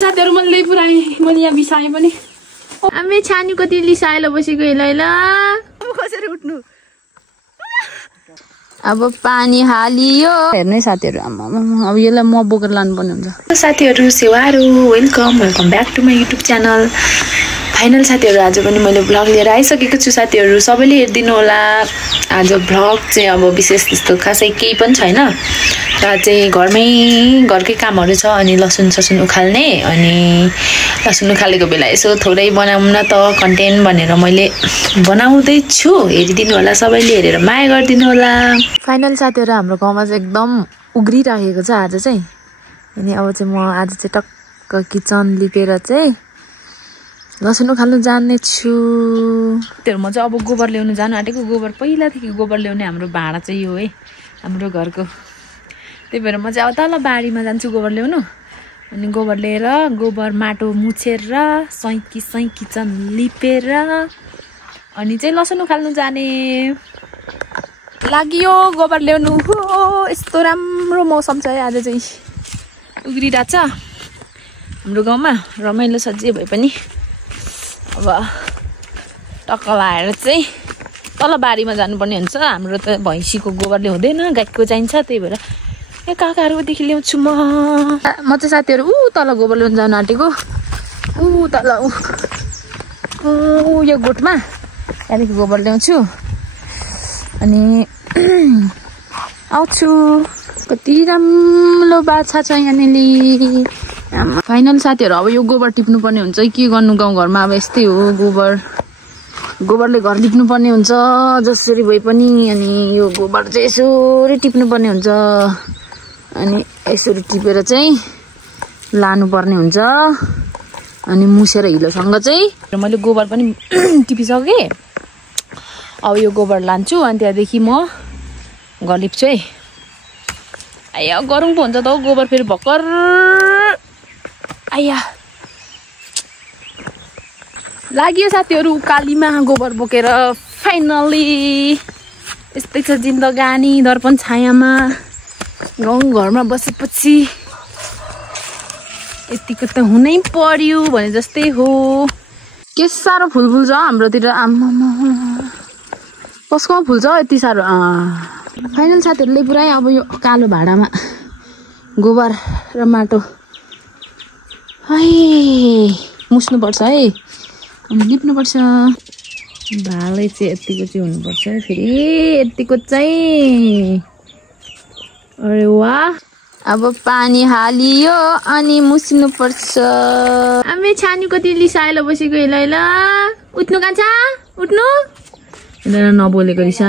साथीहरु मैले पुरानी मैले यहाँ बिसाए पनि हामी छानी कति लिसाएला बसेको हेला कसरी उठ्नु अब पानी हालियो हेर्नै साथीहरु अब यसलाई म बोकेर लानु पर्ने हुन्छ साथीहरु सेवाहरु welcome back to my YouTube channel final साथीहरु आज पनि मैले भ्लग लिएर आइसकेको छु साथीहरु सबैले हेर्दिनु होला आज भ्लग चाहिँ अब विशेष त्यस्तो खासै केही पनि छैन र चाहिँ घरकै कामहरु छ अनि लसुन ससुन उखाल्ने अनि लसुन उखालेको बेला यसो थोरै बनाउन त कन्टेन्ट भनेर मैले बनाउँदै छु हेरिदिनु होला सबैले हेरेर माया गर्दिनु होला फाइनल साथीहरु हाम्रो गाउँमा चाहिँ एकदम उग्रिराखेको छ आज चाहिँ अनि अब चाहिँ म आज चाहिँ टक्क किचन लिपेर चाहिँ लसुन उखाल्नु जान्ने छु त्यो म चाहिँ अब गोबर ल्याउन जानु आटेको गोबर पहिलादेखि गोबर ल्याउने हाम्रो भाडा चाहिँ यो है हाम्रो घरको त्यही भएर म चाहिँ अब तल बारीमा जान्छु गोबर ल्याउनु अनि गोबर लिएर गोबर माटो मुछेर सैकी किचन लिपेर अनि चाहिँ लसुन उखाल्नु जाने लाग्यो गोबर ल्याउनु हो यस्तो राम्रो मौसम छ है आज चाहिँ उग्रिरहेछ हाम्रो गाउँमा रमाइलो सजिलो भए पनि अब टक्क लाएर चाहिँ तल बारीमा जानुपर्ने हुन्छ हाम्रो त भैँसीको गोबरले हुँदैन गाईको चाहिन्छ त्यही भएर ए काकाहरूदेखि ल्याउँछु म चाहिँ साथीहरु तल गोबर ल्याउनु जानु आँटेको तल यो गोठमा त्यहाँदेखि गोबर ल्याउँछु अनि आउँछु कति राम्रो बाछा छ यहाँनिर फाइनल साथीहरु अब यो गोबर टिप्नु पर्ने हुन्छ के गर्नु गाउँघरमा अब यस्तै हो गोबरले घर लिप्नु पर्ने हुन्छ जसरी भए पनि अनि यो गोबर चाहिँ यसरी टिप्नु पर्ने हुन्छ अनि यसरी टिपेर चाहिँ लानु पर्ने हुन्छ अनि मुसेर हिलोसँग चाहिँ मैले गोबर पनि टिपिसके अब यो गोबर लान्छु अनि त्यहाँदेखि म घर लिप्छु है आया गरौँ पो हुन्छ त गोबर फेरि भर्खर आया लाग्यो साथीहरु कालीमा गोबर बोकेर फाइनली यस्तै छ जिन्दगानी दर्पण छायामा गाउँ घरमा बसेपछि यतिको त हुनै पर्यो भने जस्तै हो के साह्रो फुल फुल्छ हाम्रोतिर आम्मा कसको फुल्छ यति साह्रो फाइनल साथीहरुले पुरै अब यो कालो भाडामा गोबर र माटो है मुस्नु पर्छ है अनि लिप्नु पर्छ भालै चाहिँ यतिको चाहिँ हुनुपर्छ फेरि यतिको चाहिँ अरे वाह अब पानी हालियो अनि मुस्नु पर्छ हामी छानी कति लिसाएला बसेको हेला उठ्नु कान्छा उठ्नु यिनीहरू नबोलेको रहेछ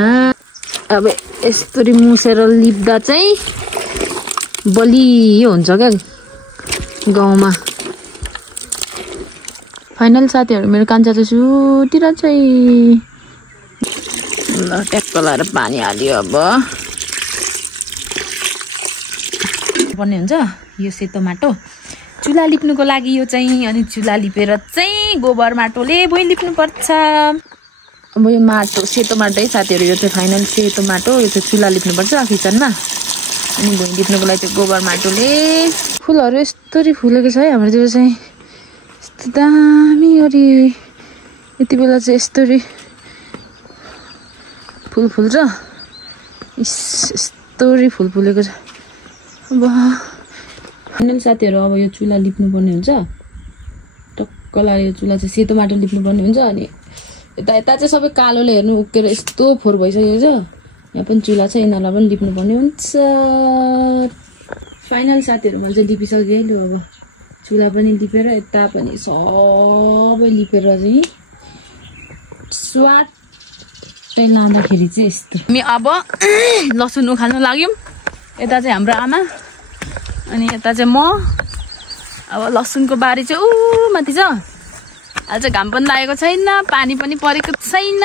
अब यस्तरी मुसेर लिप्दा चाहिँ बलियो हुन्छ क्या गाउँमा फाइनल साथीहरु मेरो कान्छा चाहिँ सुतिर चाहिँ ल ट्याक्क लाएर पानी हाल्यो अब पर्ने हुन्छ यो सेतो माटो चुला लिप्नुको लागि यो चाहिँ अनि चुला लिपेर चाहिँ गोबर माटोले भुइँ लिप्नु पर्छ अब यो माटो सेतो माटो है साथीहरु यो चाहिँ फाइनल सेतो माटो यो चाहिँ चुला लिप्नु पर्छ किचनमा अनि भुइँ लिप्नुको लागि चाहिँ गोबर माटोले फुलहरु यस्तरी फुलेको छ है हाम्रोतिर चाहिँ यस्तो दामी गरी यति बेला चाहिँ यस्तरी फुल फुल्छ यस्तरी फुल फुलेको छ अब फाइनल साथीहरु अब यो चुला लिप्नु पर्ने हुन्छ टक्क लाएर यो चुला चाहिँ सेतो माटो लिप्नु पर्ने हुन्छ अनि यता चाहिँ सबै कालोले हेर्नु उक्केर यस्तो फोहोर भइसकेको छ यहाँ पनि चुला छ यिनीहरूलाई पनि लिप्नु पर्ने हुन्छ फाइनल साथीहरु मैले चाहिँ लिपिसकेँ लु अब चुला पनि लिपेर यता पनि सबै लिपेर चाहिँ स्वाटै लाँदाखेरि चाहिँ यस्तो हामी अब लसुन उखाल्नु लाग्यौँ यता चाहिँ हाम्रो आमा अनि यता चाहिँ म अब लसुनको बारी चाहिँ माथि छ आज घाम पनि लागेको छैन पानी पनि परेको छैन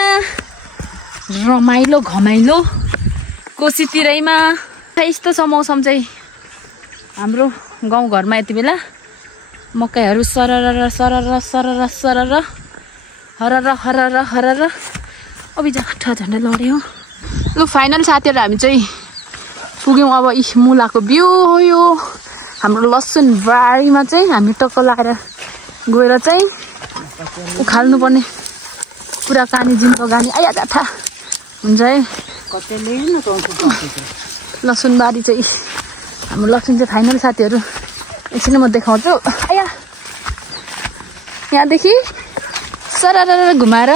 रमाइलो घमाइलो कोसीतिरैमा यस्तो छ मौसम चाहिँ हाम्रो गाउँघरमा यति बेला मकैहरू सरर सरर सरर सरर हरर हरर हरर अबिजा झन्डा लड्यो लु फाइनल साथीहरु हामी चाहिँ पुग्यौं अब मुलाको बिउ हो यो हाम्रो लसुन बारीमा चाहिँ हामी टक्क लगाएर गएर चाहिँ उखाल्नु पर्ने कुराकानी जिन्दगानी आया जाथा हुन्छ है। लसुन बारी चाहिँ हाम्रो लसुन चाहिँ फाइनल साथीहरू एकछिन म देखाउँछु। आया यहाँदेखि सरर घुमाएर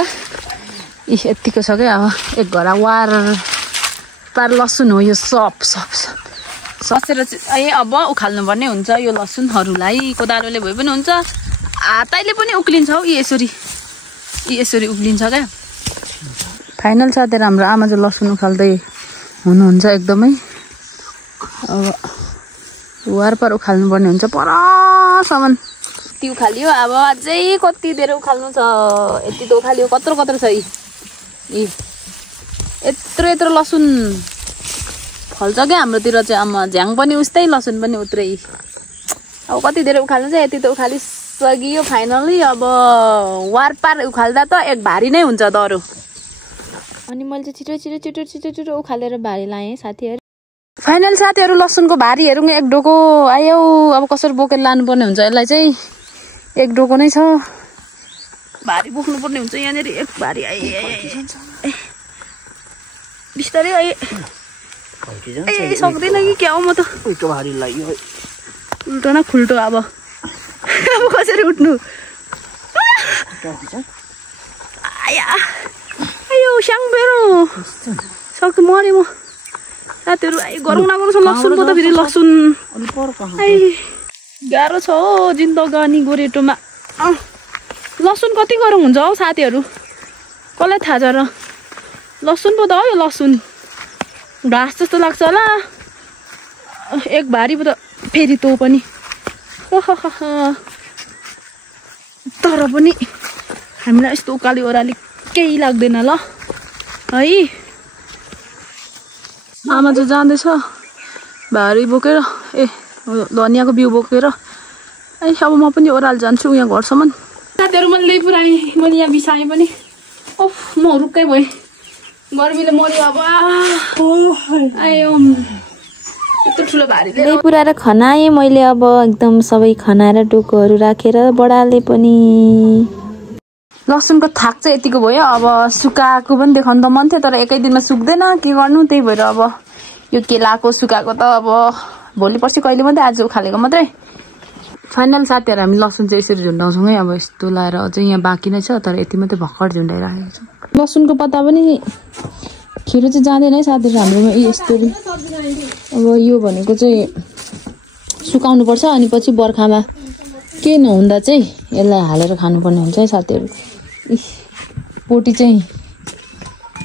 यतिको छ क्या। अब एक घरा वार पार लसुन हो यो सब ससेर चाहिँ अब उखाल्नु पर्ने हुन्छ यो लसुनहरूलाई। कोदालोले भए पनि हुन्छ, हातैले पनि उक्लिन्छ हौ। यसरी उक्लिन्छ क्या। फाइनल साथीहरू हाम्रो आमा चाहिँ लसुन उखाल्दै हुनुहुन्छ एकदमै। अब वारपार उखाल्नु पर्ने हुन्छ परसम्म। यति उखालियो, अब अझै कति धेरै उखाल्नु छ। यति त उखालियो, कत्रो छ यी यत्रो लसुन फल्छ क्या हाम्रोतिर चाहिँ। आमा झ्याङ पनि उस्तै, लसुन पनि उत्रै। अब कति धेरै उखाल्नु छ। यति त उखालिसकियो फाइनली। अब वारपार उखाल्दा त एक भारी नै हुन्छ दह्रो। अनि मैले चाहिँ छिटो उखालेर भारी लाएँ साथीहरू। फाइनल साथीहरू लसुनको भारीहरू एक डोको आयो। अब कसरी बोकेर लानुपर्ने हुन्छ यसलाई चाहिँ। एक डोको नै छ, भारी बोक्नुपर्ने हुन्छ। यहाँनिर एक भारी बिस्तारै सक्दैन कि क्या हो। म त उल्टो भारी लाग्यो, उल्टो न खुल्टो। अब कसरी उठ्नु। आयो स्याङ बेरो सक्यो, मरेँ म साथीहरू। गरौँ नगरौँ छ लसुन पो त फेरि लसुन गाह्रो छ हो जिन्दगानी गोरेटोमा। लसुन कति गरौँ हुन्छ हौ साथीहरू, कसलाई थाहा छ र। लसुन पो त हो यो लसुन, घाँस जस्तो लाग्छ होला। एक भारी पो त फेरि तँ पनि। तर पनि हामीलाई यस्तो उकाली ओह्राली केही लाग्दैन ल है। आमा चाहिँ जाँदैछ भारी बोकेर, धनियाँको बिउ बोकेर। अब म पनि ओह्राल जान्छु यहाँ घरसम्म। साथीहरू मैले ल्याइ पुऱ्याएँ, मैले यहाँ बिसाएँ पनि। ओफ म रुक्कै भएँ, गर्मीले मऱ्यो। अब आयो यत्रो ठुलो भारी ल्याइ पुऱ्याएर खनाएँ मैले। अब एकदम सबै खनाएर डोकोहरू राखेर बडाले पनि। लसुनको थाक चाहिँ यतिको भयो। अब सुकाएको पनि देखाउनु त मन थियो, तर एकै दिनमा सुक्दैन, के गर्नु। त्यही भएर अब यो केलाको सुकाएको त अब भोलि पर्सि कहिले मात्रै, आज उखालेको मात्रै। फाइनल साथीहरू हामी लसुन चाहिँ यसरी झुन्डाउँछौँ है। अब यस्तो लाएर अझै यहाँ बाँकी नै छ, तर यति मात्रै भर्खर झुन्डाइराखेको छ। लसुनको पत्ता पनि खेरो चाहिँ जाँदैन है साथीहरू हाम्रोमा यस्तो। अब यो भनेको चाहिँ सुकाउनु पर्छ, अनि पछि बर्खामा के नहुँदा चाहिँ यसलाई हालेर खानुपर्ने हुन्छ है साथीहरू। पोटी चाहिँ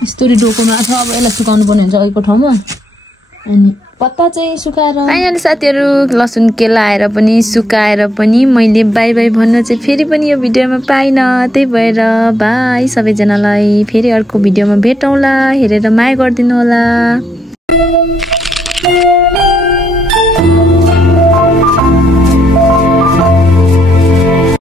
यस्तरी डोकोमा छ। अब यसलाई सुकाउनु पर्ने हुन्छ अर्को ठाउँमा। अनि पत्ता चाहिँ सुकाएर फाइनली साथीहरू लसुन केलाएर पनि सुकाएर पनि मैले बाई बाई भन्न चाहिँ फेरि पनि यो भिडियोमा पाइनँ। त्यही भएर बाई सबैजनालाई, फेरि अर्को भिडियोमा भेटौँला। हेरेर माया गरिदिनु होला।